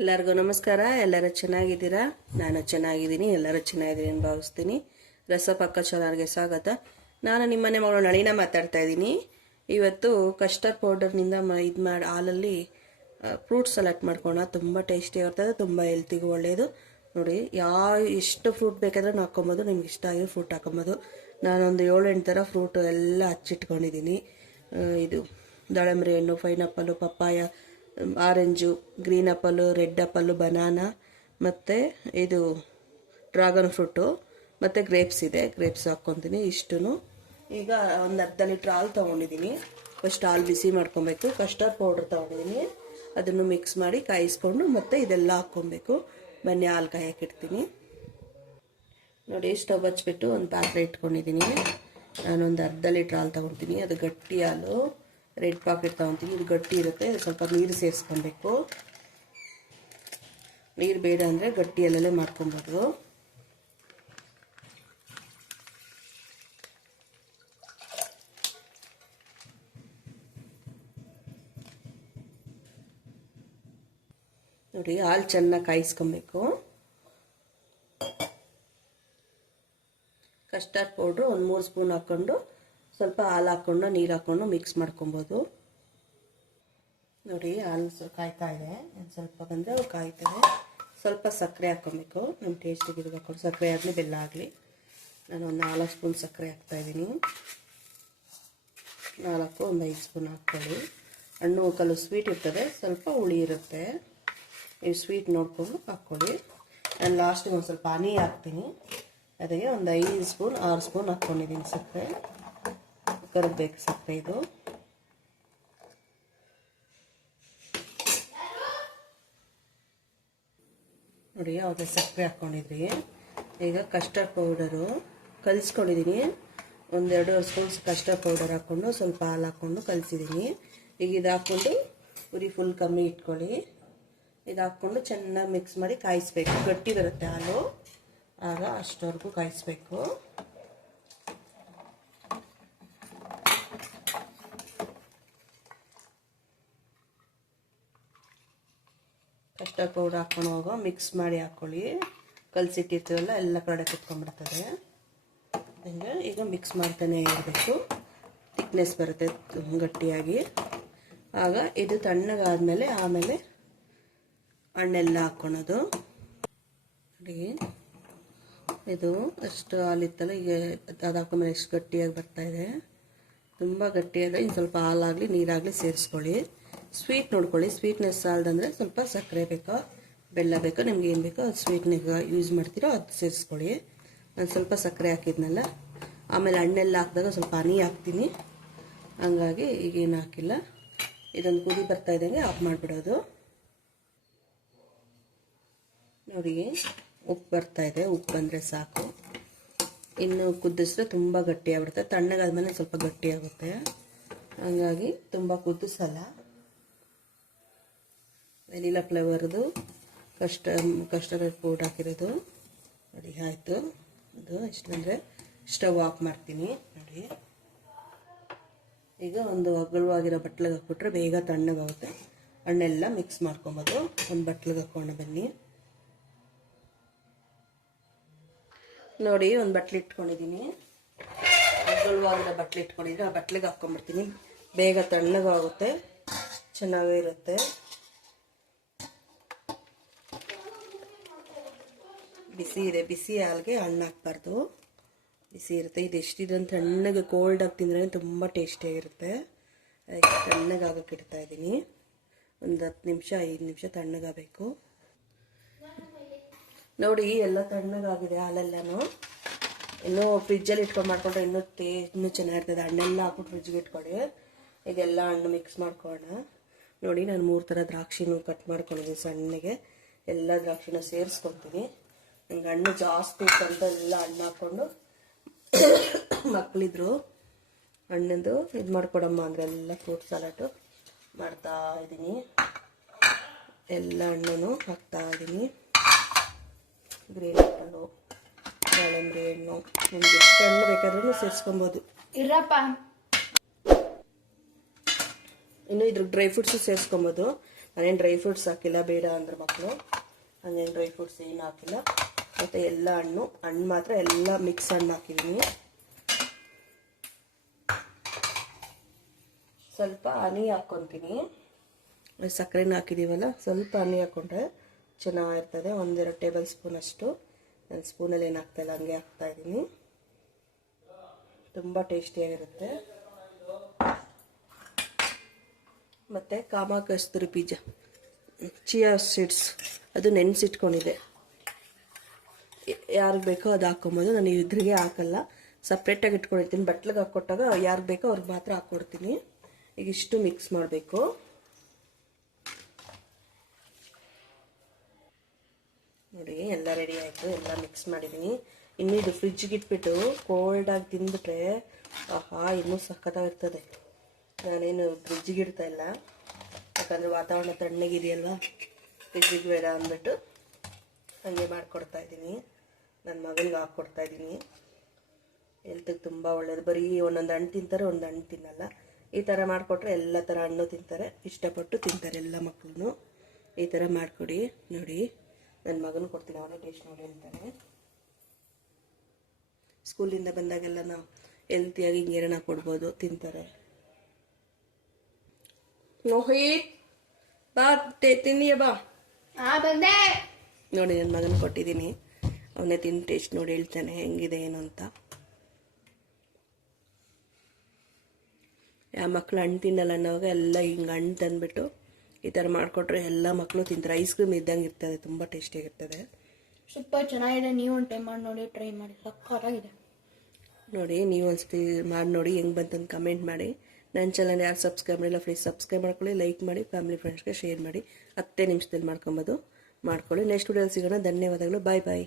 ಎಲ್ಲರಿಗೂ ನಮಸ್ಕಾರ. ಎಲ್ಲರೂ ಚೆನ್ನಾಗಿದ್ದೀರಾ? ನಾನು ಚೆನ್ನಾಗಿದ್ದೀನಿ. ಎಲ್ಲರೂ ಚೆನ್ನಾಗಿದ್ದೀನಿ ಅಂತ ಭಾವಿಸ್ತೀನಿ. ರಸಪಕ್ಕ ಚಾನಲ್ಗೆ ಸ್ವಾಗತ. ನಾನು ನಿಮ್ಮನೆ ಮಗಳು ನಳಿನ ಮಾತಾಡ್ತಾ ಇದ್ದೀನಿ. ಇವತ್ತು ಕಸ್ಟರ್ಡ್ ಪೌಡರ್ನಿಂದ ಇದು ಮಾಡಿ ಹಾಲಲ್ಲಿ ಫ್ರೂಟ್ ಸಲಾಡ್ ಮಾಡ್ಕೊಳ್ಳೋಣ. ತುಂಬ ಟೇಸ್ಟಿ ಇರ್ತದೆ, ತುಂಬ ಹೆಲ್ತಿಗೂ ಒಳ್ಳೆಯದು. ನೋಡಿ, ಎಷ್ಟು ಫ್ರೂಟ್ ಬೇಕಾದ್ರೂ ಹಾಕ್ಕೊಬೋದು. ನಿಮ್ಗೆ ಇಷ್ಟ ಆಗಿರೋ ಫ್ರೂಟ್ ಹಾಕೊಬೋದು. ನಾನೊಂದು 7-8 ಥರ ಫ್ರೂಟ್ ಎಲ್ಲ ಹಚ್ಚಿಟ್ಕೊಂಡಿದ್ದೀನಿ. ಇದು ದಾಳಿಂಬೆ ಹಣ್ಣು, pineapple, papaya, orange, green apple, red apple, banana ಮತ್ತು ಇದು ಡ್ರ್ಯಾಗನ್ ಫ್ರೂಟು ಮತ್ತು ಗ್ರೇಪ್ಸ್ ಇದೆ. ಗ್ರೇಪ್ಸ್ ಹಾಕ್ಕೊತೀನಿ ಇಷ್ಟು. ಈಗ ಒಂದು ಅರ್ಧ ಲೀಟ್ರ್ ಹಾಲು ತೊಗೊಂಡಿದ್ದೀನಿ. ಫಸ್ಟ್ ಹಾಲು ಬಿಸಿ ಮಾಡ್ಕೊಬೇಕು. ಕಸ್ಟರ್ಡ್ ಪೌಡ್ರ್ ತೊಗೊಂಡಿದ್ದೀನಿ, ಅದನ್ನು ಮಿಕ್ಸ್ ಮಾಡಿ ಕಾಯಿಸ್ಕೊಂಡು ಮತ್ತೆ ಇದೆಲ್ಲ ಹಾಕ್ಕೊಬೇಕು. ಬನ್ನಿ ಹಾಲು ಕಾಯಕ್ಕೆ ಇಡ್ತೀನಿ. ನೋಡಿ, ಸ್ಟವ್ ಹಚ್ಬಿಟ್ಟು ಒಂದು ಪಾತ್ರೆ ಇಟ್ಕೊಂಡಿದ್ದೀನಿ. ನಾನೊಂದು ಅರ್ಧ ಲೀಟ್ರ್ ಹಾಲು ತೊಗೊಳ್ತೀನಿ. ಅದು ಗಟ್ಟಿ ಹಾಲು, ರೆಡ್ ಪಾಕೆಟ್ ತೊಗೊತೀನಿ. ಇದು ಗಟ್ಟಿ ಇರುತ್ತೆ. ಸ್ವಲ್ಪ ನೀರು ಸೇರಿಸ್ಕೊಬೇಕು. ನೀರು ಬೇಡ ಅಂದರೆ ಗಟ್ಟಿ ಹಾಲಲ್ಲೇ ಮಾಡ್ಕೊಬೋದು. ನೋಡಿ, ಹಾಲು ಚೆನ್ನಾಗಿ ಕಾಯಿಸ್ಕೊಬೇಕು. ಕಸ್ಟರ್ಡ್ ಪೌಡ್ರು ಒಂದು 3 ಸ್ಪೂನ್ ಹಾಕ್ಕೊಂಡು ಸ್ವಲ್ಪ ಹಾಲು ಹಾಕ್ಕೊಂಡು ನೀರು ಹಾಕ್ಕೊಂಡು ಮಿಕ್ಸ್ ಮಾಡ್ಕೊಬೋದು. ನೋಡಿ, ಹಾಲು ಕಾಯ್ತಾ ಇದೆ. ಸ್ವಲ್ಪ ಬಂದರೆ ಅವು ಕಾಯ್ತದೆ. ಸ್ವಲ್ಪ ಸಕ್ಕರೆ ಹಾಕ್ಕೊಬೇಕು. ನಮ್ಮ ಟೇಸ್ಟಿಗೆ ಇದು ಹಾಕ್ಕೊಂಡು, ಸಕ್ಕರೆ ಆಗಲಿ ಬೆಲ್ಲ ಆಗಲಿ. ನಾನು ಒಂದು 4 ಸ್ಪೂನ್ ಸಕ್ಕರೆ ಹಾಕ್ತಾಯಿದ್ದೀನಿ. 4 ಒಂದು 5 ಸ್ಪೂನ್ ಹಾಕ್ಕೊಳ್ಳಿ. ಹಣ್ಣು ಕಲ್ಲು ಸ್ವೀಟ್ ಇರ್ತದೆ, ಸ್ವಲ್ಪ ಹುಳಿ ಇರುತ್ತೆ. ನೀವು ಸ್ವೀಟ್ ನೋಡಿಕೊಂಡು ಹಾಕ್ಕೊಳ್ಳಿ. ನಾನು ಲಾಸ್ಟಿಗೆ ಒಂದು ಸ್ವಲ್ಪ ಹನಿ ಹಾಕ್ತೀನಿ. ಅದಕ್ಕೆ ಒಂದು 5 ಸ್ಪೂನ್ 6 ಸ್ಪೂನ್ ಹಾಕ್ಕೊಂಡಿದ್ದೀನಿ ಸಕ್ಕರೆ. ಕರಗಬೇಕು ಸಕ್ಕರೆ ಇದು. ನೋಡಿ, ಯಾವುದೇ ಸಕ್ಕರೆ ಹಾಕ್ಕೊಂಡಿದ್ರಿ. ಈಗ ಕಸ್ಟರ್ಡ್ ಪೌಡರು ಕಲಿಸ್ಕೊಂಡಿದ್ದೀನಿ. 1-2 ಸ್ಪೂನ್ಸ್ ಕಸ್ಟರ್ಡ್ ಪೌಡರ್ ಹಾಕ್ಕೊಂಡು ಸ್ವಲ್ಪ ಹಾಲು ಹಾಕ್ಕೊಂಡು ಕಲಿಸಿದ್ದೀನಿ. ಈಗ ಇದು ಹಾಕ್ಕೊಂಡು ಉರಿ ಫುಲ್ ಕಮ್ಮಿ ಇಟ್ಕೊಳ್ಳಿ. ಇದು ಹಾಕ್ಕೊಂಡು ಚೆನ್ನಾಗಿ ಮಿಕ್ಸ್ ಮಾಡಿ ಕಾಯಿಸ್ಬೇಕು. ಗಟ್ಟಿ ಬರುತ್ತೆ ಹಾಲು, ಆಗ ಅಷ್ಟವರೆಗೂ ಕಾಯಿಸ್ಬೇಕು. ಕಸ್ಟರ್ಡ್ ಪೌಡರ್ ಹಾಕ್ಕೊಂಡು ಹೋಗೋ ಮಿಕ್ಸ್ ಮಾಡಿ ಹಾಕ್ಕೊಳ್ಳಿ. ಕಲಸಿಟ್ಟಿರ್ತೀವಲ್ಲ ಎಲ್ಲ ಕಡೆ ಕುತ್ಕೊಂಡ್ಬಿಡ್ತದೆ. ಹಂಗೆ ಈಗ ಮಿಕ್ಸ್ ಮಾಡ್ತಾನೆ ಇರಬೇಕು. ಥಿಕ್ನೆಸ್ ಬರುತ್ತೆ ಗಟ್ಟಿಯಾಗಿ. ಆಗ ಇದು ತಣ್ಣಗಾದ್ಮೇಲೆ ಆಮೇಲೆ ಹಣ್ಣೆಲ್ಲ ಹಾಕ್ಕೊಳೋದು. ನೋಡಿ, ಇದು ಅಷ್ಟು ಹಾಲಿತ್ತಲ್ಲ, ಈಗ ಅದು ಹಾಕೊಂಡ್ಮೇಲೆ ಎಷ್ಟು ಗಟ್ಟಿಯಾಗಿ ಬರ್ತಾಯಿದೆ. ತುಂಬ ಗಟ್ಟಿಯಾದರೆ ಇನ್ನು ಸ್ವಲ್ಪ ಹಾಲಾಗಲಿ ನೀರಾಗಲಿ ಸೇರಿಸ್ಕೊಳ್ಳಿ. ಸ್ವೀಟ್ ನೋಡ್ಕೊಳ್ಳಿ. ಸ್ವೀಟ್ನೆಸ್ ಸಾಲದಂದರೆ ಸ್ವಲ್ಪ ಸಕ್ಕರೆ ಬೇಕೋ ಬೆಲ್ಲ ಬೇಕೋ, ನಿಮ್ಗೆ ಏನು ಬೇಕೋ ಅದು ಸ್ವೀಟ್ನಾಗ ಯೂಸ್ ಮಾಡ್ತೀರೋ ಅದು ಸೇರಿಸ್ಕೊಳ್ಳಿ. ನಾನು ಸ್ವಲ್ಪ ಸಕ್ಕರೆ ಹಾಕಿದ್ನಲ್ಲ, ಆಮೇಲೆ ಹಣ್ಣೆಲ್ಲ ಹಾಕಿದಾಗ ಸ್ವಲ್ಪ ಹನಿ ಹಾಕ್ತೀನಿ. ಹಂಗಾಗಿ ಈಗೇನು ಹಾಕಿಲ್ಲ. ಇದೊಂದು ಕುದಿ ಬರ್ತಾ ಇದ್ದಂಗೆ ಆಫ್ ಮಾಡಿಬಿಡೋದು. ನೋಡಿ, ಉಪ್ಪು ಬರ್ತಾಯಿದೆ. ಉಪ್ಪು ಬಂದರೆ ಸಾಕು. ಇನ್ನು ಕುದಿಸಿದ್ರೆ ತುಂಬ ಗಟ್ಟಿಯಾಗ್ಬಿಡುತ್ತೆ. ತಣ್ಣಗಾದ್ಮೇಲೆ ಸ್ವಲ್ಪ ಗಟ್ಟಿಯಾಗುತ್ತೆ. ಹಾಗಾಗಿ ತುಂಬ ಕುದಿಸಲ್ಲ. ವೆನಿಲಾ ಫ್ಲೇವರ್ದು ಕಸ್ಟರ್ಡ್ ಪೌಡರ್ ಹಾಕಿರೋದು. ನೋಡಿ, ಆಯಿತು. ಅದು ಇಷ್ಟಂದರೆ ಸ್ಟವ್ ಆಫ್ ಮಾಡ್ತೀನಿ. ನೋಡಿ, ಈಗ ಒಂದು ಅಗಲವಾಗಿರೋ ಬಟ್ಲಿಗೆ ಹಾಕ್ಬಿಟ್ರೆ ಬೇಗ ತಣ್ಣಗಾಗುತ್ತೆ. ಹಣ್ಣೆಲ್ಲ ಮಿಕ್ಸ್ ಮಾಡ್ಕೊಬೋದು. ಒಂದು ಬಟ್ಲಿಗೆ ಹಾಕ್ಕೊಂಡು ಬನ್ನಿ. ನೋಡಿ, ಒಂದು ಬಟ್ಲು ಇಟ್ಕೊಂಡಿದ್ದೀನಿ. ಅಗಲವಾಗಿರೋ ಬಟ್ಲು ಇಟ್ಕೊಂಡಿದ್ದೀನಿ. ಆ ಬಟ್ಲಿಗೆ ಹಾಕ್ಕೊಂಡ್ಬಿಡ್ತೀನಿ. ಬೇಗ ತಣ್ಣಗಾಗುತ್ತೆ, ಚೆನ್ನಾಗೇ ಇರುತ್ತೆ. ಬಿಸಿ ಇದೆ. ಬಿಸಿ ಹಾಲಿಗೆ ಹಣ್ಣು ಹಾಕ್ಬಾರ್ದು, ಬಿಸಿ ಇರುತ್ತೆ. ಇದು ಎಷ್ಟಿದೆ ತಣ್ಣಗೆ ಕೋಲ್ಡಾಗಿ ತಿಂದ್ರೆ ತುಂಬ ಟೇಸ್ಟಿಯಾಗಿರುತ್ತೆ. ಅದಕ್ಕೆ ತಣ್ಣಗಾಗಕ್ಕೆ ಇಡ್ತಾಯಿದ್ದೀನಿ. ಒಂದು 10 ನಿಮಿಷ 5 ನಿಮಿಷ ತಣ್ಣಗಾಗಬೇಕು. ನೋಡಿ, ಎಲ್ಲ ತಣ್ಣಗಾಗಿದೆ ಹಾಲೆಲ್ಲನೂ. ಇನ್ನೂ ಫ್ರಿಜ್ಜಲ್ಲಿ ಇಟ್ಕೊಂಡು ಮಾಡ್ಕೊಂಡ್ರೆ ಇನ್ನೂ ಚೆನ್ನಾಗಿರ್ತದೆ. ಹಣ್ಣೆಲ್ಲ ಹಾಕ್ಬಿಟ್ಟು ಫ್ರಿಜ್ಗೆ ಇಟ್ಕೊಳ್ಳಿ. ಈಗೆಲ್ಲ ಹಣ್ಣು ಮಿಕ್ಸ್ ಮಾಡ್ಕೊಳ್ಳೋಣ. ನೋಡಿ, ನಾನು 3 ಥರ ದ್ರಾಕ್ಷಿನೂ ಕಟ್ ಮಾಡ್ಕೊಂಡಿದ್ದೀನಿ ಸಣ್ಣಗೆ. ಎಲ್ಲ ದ್ರಾಕ್ಷಿನ ಸೇರಿಸ್ಕೊತೀನಿ. ನಂಗೆ ಹಣ್ಣು ಜಾಸ್ತಿ ಇತ್ತಂತ ಎಲ್ಲ ಹಣ್ಣು ಹಾಕ್ಕೊಂಡು ಮಕ್ಕಳಿದ್ರು ಹಣ್ಣಿಂದು ಇದು ಮಾಡ್ಕೊಡಮ್ಮ ಅಂದರೆ ಎಲ್ಲ ಫ್ರೂಟ್ ಸಲಾಡು ಮಾಡ್ತಾ ಇದ್ದೀನಿ. ಎಲ್ಲ ಹಣ್ಣು ಹಾಕ್ತಾ ಇದ್ದೀನಿ. ಗ್ರೀನ್ ಆಪಲ್ಲು, ದಾಳಿಂಬೆ ಹಣ್ಣು, ನಿಮಗೆ ಎಷ್ಟು ಹಣ್ಣು ಬೇಕಾದ್ರೂ ಸೇರಿಸ್ಕೊಬೋದು. ಇನ್ನು ಇದ್ರ ಡ್ರೈ ಫ್ರೂಟ್ಸು ಸೇರಿಸ್ಕೊಬೋದು. ನಾನೇನು ಡ್ರೈ ಫ್ರೂಟ್ಸ್ ಹಾಕಿಲ್ಲ, ಬೇಡ ಅಂದ್ರೆ ಮಕ್ಕಳು. ಹಂಗೇನು ಡ್ರೈ ಫ್ರೂಟ್ಸ್ ಏನು ಹಾಕಿಲ್ಲ. ಮತ್ತು ಎಲ್ಲ ಹಣ್ಣು ಮಾತ್ರ ಎಲ್ಲ ಮಿಕ್ಸ್ ಹಣ್ಣು ಹಾಕಿದ್ದೀನಿ. ಸ್ವಲ್ಪ ಹನಿ ಹಾಕ್ಕೊತೀನಿ. ಸಕ್ಕರೆನ ಹಾಕಿದ್ದೀವಲ್ಲ, ಸ್ವಲ್ಪ ಹನಿ ಹಾಕ್ಕೊಂಡ್ರೆ ಚೆನ್ನಾಗಿರ್ತದೆ. 1-2 ಟೇಬಲ್ ಸ್ಪೂನ್ ಅಷ್ಟು. ನಾನು ಸ್ಪೂನಲ್ಲಿ ಏನು ಹಾಕ್ತಾಯಿಲ್ಲ, ಹಂಗೆ ಹಾಕ್ತಾಯಿದ್ದೀನಿ. ತುಂಬ ಟೇಸ್ಟಿಯಾಗಿರುತ್ತೆ. ಮತ್ತು ಕಾಮ ಕಸ್ತೂರಿ ಬೀಜ, ಚಿಯಾ ಸೀಡ್ಸ್, ಅದು ನೆನೆಸಿಟ್ಕೊಂಡಿದೆ. ಯಾರಿಗೆ ಬೇಕೋ ಅದು ಹಾಕ್ಕೊಬೋದು. ನಾನು ಇದ್ರಿಗೆ ಹಾಕಲ್ಲ, ಸಪ್ರೇಟಾಗಿ ಇಟ್ಕೊಂಡಿರ್ತೀನಿ. ಬಟ್ಲಿಗೆ ಹಾಕ್ಕೊಟ್ಟಾಗ ಯಾರಿಗೆ ಬೇಕೋ ಅವ್ರಿಗೆ ಮಾತ್ರ ಹಾಕ್ಕೊಡ್ತೀನಿ. ಈಗ ಇಷ್ಟು ಮಿಕ್ಸ್ ಮಾಡಬೇಕು. ನೋಡಿ ಎಲ್ಲ ರೆಡಿ ಆಯಿತು, ಎಲ್ಲ ಮಿಕ್ಸ್ ಮಾಡಿದ್ದೀನಿ. ಇನ್ನೂ ಇದು ಫ್ರಿಜ್ಗೆ ಇಟ್ಬಿಟ್ಟು ಕೋಲ್ಡಾಗಿ ತಿಂದ್ಬಿಟ್ರೆ ಆಹಾ ಇನ್ನೂ ಸಖತ್ತಾಗಿರ್ತದೆ. ನಾನೇನು ಫ್ರಿಜ್ಜಿಗೆ ಇಡ್ತಾ ಇಲ್ಲ, ಯಾಕಂದರೆ ವಾತಾವರಣ ತಣ್ಣಗಿದೆಯಲ್ವ, ಫ್ರಿಜ್ಜಿಗೆ ಬೇಡ ಅಂದ್ಬಿಟ್ಟು ಹಾಗೆ ಮಾಡಿಕೊಡ್ತಾಯಿದ್ದೀನಿ. ನನ್ನ ಮಗನಿಗೆ ಹಾಕ್ಕೊಡ್ತಾಯಿದ್ದೀನಿ. ಹೆಲ್ತಿಗೆ ತುಂಬ ಒಳ್ಳೆಯದು. ಬರೀ ಒಂದೊಂದು ಹಣ್ಣು ತಿಂತಾರೆ, ಒಂದು ಹಣ್ಣು ತಿನ್ನಲ್ಲ. ಈ ಥರ ಮಾಡಿಕೊಟ್ರೆ ಎಲ್ಲ ಥರ ಹಣ್ಣು ತಿಂತಾರೆ, ಇಷ್ಟಪಟ್ಟು ತಿಂತಾರೆ ಎಲ್ಲ ಮಕ್ಕಳು. ಈ ಥರ ಮಾಡಿಕೊಡಿ. ನೋಡಿ ನನ್ನ ಮಗನ ಕೊಡ್ತೀನಿ, ಅವನೇ ಟೇಸ್ಟ್ ನೋಡಿ ಅಂತಾನೆ. ಸ್ಕೂಲಿಂದ ಬಂದಾಗೆಲ್ಲ ನಾವು ಹೆಲ್ತಿಯಾಗಿ ಹಿಂಗೇನ ಕೊಡ್ಬೋದು, ತಿಂತಾರೆ. ಮೋಹಿತ್ ಬಾ ತಿನ್ನಿಯ ಬಾ. ಬಂದೆ ನೋಡಿ ನನ್ನ ಮಗನ ಕೊಟ್ಟಿದ್ದೀನಿ, ಅವನೇ ತಿಂದು ಟೇಸ್ಟ್ ನೋಡಿ ಹೇಳ್ತಾನೆ ಹೆಂಗಿದೆ ಏನು ಅಂತ. ಯಾವ ಮಕ್ಕಳು ಹಣ್ಣು ತಿನ್ನಲ್ಲ ಅನ್ನೋವಾಗ ಎಲ್ಲ ಹಿಂಗೆ ಹಣ್ಣು ತಂದುಬಿಟ್ಟು ಈ ಥರ ಮಾಡಿಕೊಟ್ರೆ ಎಲ್ಲ ಮಕ್ಕಳು ತಿಂತಾರೆ. ಐಸ್ ಕ್ರೀಮ್ ಇದ್ದಂಗೆ ಇರ್ತದೆ, ತುಂಬ ಟೇಸ್ಟಿಯಾಗಿರ್ತದೆ. ಸೂಪರ್ ಚೆನ್ನಾಗಿದೆ. ನೀವು ಒಂದು ಟೈಮ್ ಮಾಡಿ ನೋಡಿ, ಟ್ರೈ ಮಾಡಿ, ಸಕ್ಕತ್ತಾಗಿದೆ. ನೋಡಿ ನೀವು ಒಂದ್ಸತಿ ಮಾಡಿ ನೋಡಿ, ಹೆಂಗೆ ಬಂತಂದು ಕಮೆಂಟ್ ಮಾಡಿ. ನನ್ನ ಚಾನಲ್ ಯಾರು ಸಬ್ಸ್ಕ್ರೈಬ್ ಮಾಡಿಲ್ಲ ಪ್ಲೀಸ್ ಸಬ್ಸ್ಕ್ರೈಬ್ ಮಾಡ್ಕೊಳ್ಳಿ, ಲೈಕ್ ಮಾಡಿ, ಫ್ಯಾಮಿಲಿ ಫ್ರೆಂಡ್ಸ್ಗೆ ಶೇರ್ ಮಾಡಿ. 10 ನಿಮಿಷದಲ್ಲಿ ಮಾಡ್ಕೊಬೋದು, ಮಾಡ್ಕೊಳ್ಳಿ. ನೆಕ್ಸ್ಟ್ ವಿಡಿಯೋದಲ್ಲಿ ಸಿಗೋಣ. ಧನ್ಯವಾದಗಳು. ಬಾಯ್ ಬಾಯ್.